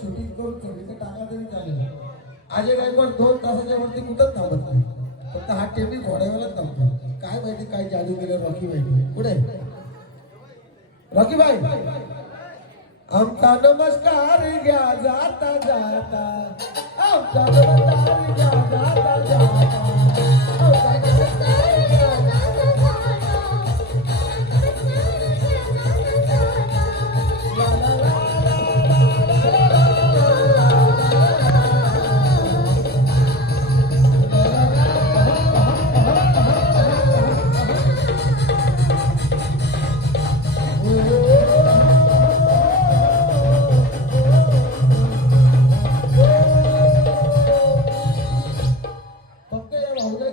Shooting करून थोडीसं टाका तरी चालेल. अजय गायकवाड 2 तासाच्या वरती कुठंच थांबत नाही. फक्त हा टेबल घोड्यावरच थांबतो. काय माहिती काय जादू केलं रॉकी भाई पुढे. रॉकी भाई आमचा नमस्कार घ्या जाता जाता. आमचा नमस्कार घ्या जाता जाता.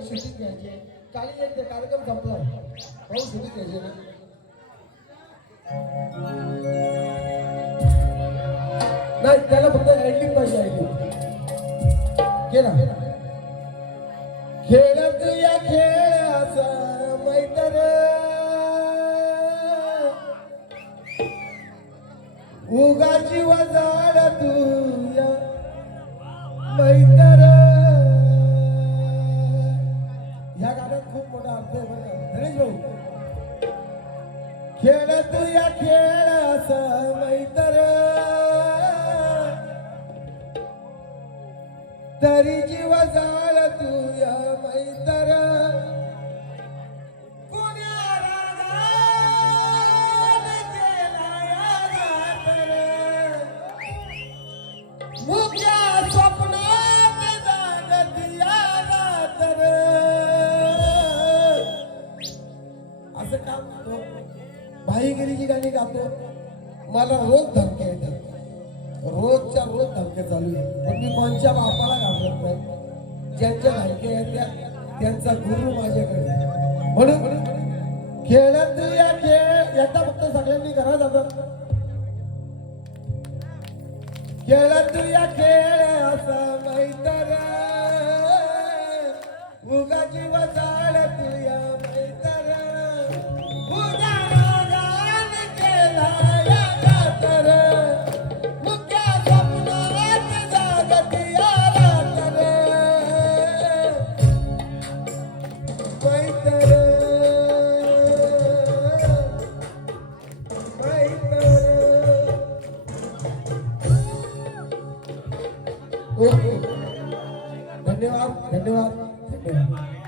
शूटिंग घ्यायचे काली एक कार्यक्रम संपला भाऊ शूटिंग घ्यायचे ना. नाही त्याला फक्त एडिटिंग पाहिजे. एडिटिंग घे ना. खेळत या खेळ असा मैदान उगाची वजाड तुया मैदान. या गाण्यात खूप मोठा अर्थ आहे बरं गणेश भाऊ. खेळ तुया खेळ असं मैतर तरी जीव जाळ तुया मैतर. कोण्या रागात केला या रात्र मुख्या स्वप्नात जागती या रात्र. असं काम करतो भाईगिरीची गाणी गातो. मला रोज धमक्या येतात. रोजच्या रोज धमक्या चालू आहे. पण मी कोणच्या बापाला घाबरत नाही. ज्यांच्या धमक्या येत्या त्यांचा गुरु माझ्याकडे. म्हणून खेळत या खेळ येता फक्त सगळ्यांनी करा जातात. खेळत या खेळ असा मैदान उगाची वजाड तुया मैदान. धन्यवाद धन्यवाद धन्यवाद.